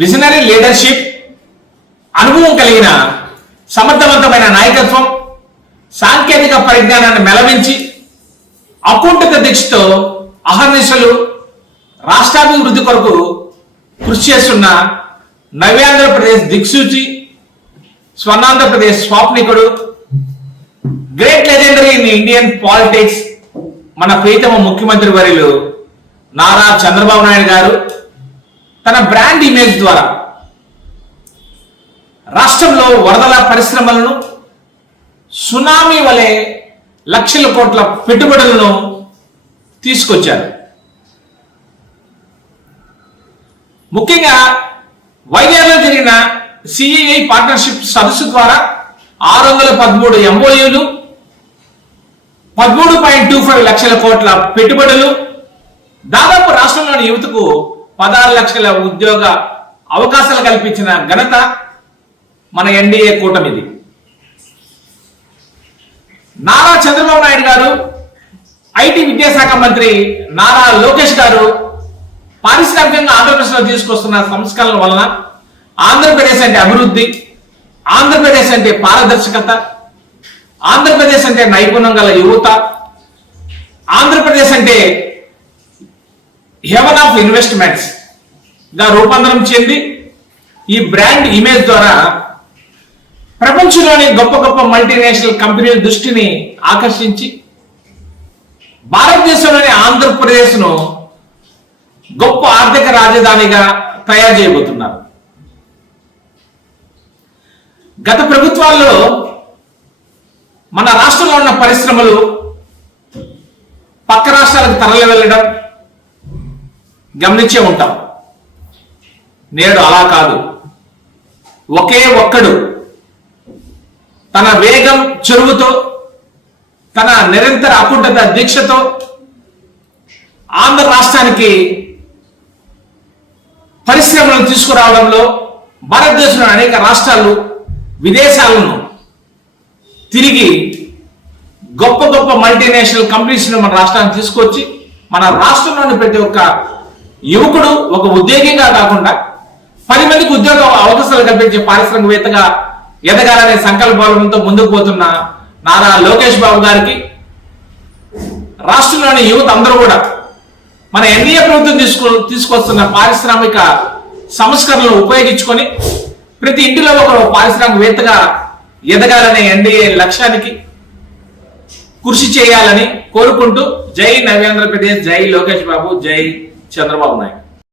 Visionary leadership, అనుభవం కలిగిన సమర్థవంతమైన నాయకత్వం, సాంకేతిక పరిజ్ఞానాన్ని మెలవించి అకుంఠిత దీక్షతో అహర్నిశలు రాష్ట్రాభివృద్ధి కొరకు కృషి చేస్తున్న నవ్యాంధ్రప్రదేశ్ దిక్సూచి, స్వర్ణాంధ్రప్రదేశ్ స్వాప్నికుడు, great legendary in Indian politics మన ప్రీతమ ముఖ్యమంత్రి వర్యులు నారా చంద్రబాబు నాయుడు గారు తన బ్రాండ్ ఇమేజ్ ద్వారా రాష్ట్రంలో వరదల పరిశ్రమలను, సునామీ వలె లక్షల కోట్ల పెట్టుబడులను తీసుకొచ్చారు. ముఖ్యంగా వైజాగ్లో జరిగిన సిఐఐ పార్ట్నర్షిప్ సదస్సు ద్వారా 613 ఎంఓయూలు, 13.25 లక్షల కోట్ల పెట్టుబడులు, దాదాపు రాష్ట్రంలోని యువతకు 16 లక్షల ఉద్యోగ అవకాశాలు కల్పించిన ఘనత మన ఎన్డీఏ కూటమిది. నారా చంద్రబాబు నాయుడు గారు, ఐటీ విద్యాశాఖ మంత్రి నారా లోకేష్ గారు పారిశ్రామికంగా ఆంధ్రప్రదేశ్లో తీసుకొస్తున్న సంస్కరణల వలన ఆంధ్రప్రదేశ్ అంటే అభివృద్ధి, ఆంధ్రప్రదేశ్ అంటే పారదర్శకత, ఆంధ్రప్రదేశ్ అంటే నైపుణ్యం గల యువత, ఆంధ్రప్రదేశ్ అంటే హెవెన్ ఆఫ్ ఇన్వెస్ట్మెంట్స్ గా రూపాంతరం చెంది ఈ బ్రాండ్ ఇమేజ్ ద్వారా ప్రపంచంలోని గొప్ప గొప్ప మల్టీనేషనల్ కంపెనీల దృష్టిని ఆకర్షించి భారతదేశంలోని ఆంధ్రప్రదేశ్ను గొప్ప ఆర్థిక రాజధానిగా తయారు చేయబోతున్నారు. గత ప్రభుత్వాల్లో మన రాష్ట్రంలో ఉన్న పరిశ్రమలు పక్క రాష్ట్రాలకు తరలి వెళ్ళడం గమనించే ఉంటాం. నేడు అలా కాదు. ఒకే ఒక్కడు తన వేగం, చెరువుతో, తన నిరంతర అకుంఠిత దీక్షతో ఆంధ్ర రాష్ట్రానికి పరిశ్రమలను తీసుకురావడంలో భారతదేశంలోని అనేక రాష్ట్రాలు, విదేశాలను తిరిగి గొప్ప గొప్ప మల్టీనేషనల్ కంపెనీస్ మన రాష్ట్రానికి తీసుకొచ్చి మన రాష్ట్రంలోని ప్రతి ఒక్క యువకుడు ఒక ఉద్యోగిగా కాకుండా 10 మందికి ఉద్యోగ అవకాశాలు కల్పించే పారిశ్రామికవేత్తగా ఎదగాలనే సంకల్పాలతో ముందుకు పోతున్న నారా లోకేష్ బాబు గారికి, రాష్ట్రంలోని యువత అందరూ కూడా మన ఎన్డీఏ ప్రభుత్వం తీసుకొస్తున్న పారిశ్రామిక సంస్కరణలు ఉపయోగించుకొని ప్రతి ఇంటిలో ఒక పారిశ్రామికవేత్తగా ఎదగాలనే ఎన్డీఏ లక్ష్యానికి కృషి చేయాలని కోరుకుంటూ జై నవ్యాంధ్రప్రదేశ్, జై లోకేష్ బాబు, జై చంద్రబాబు నాయుడు.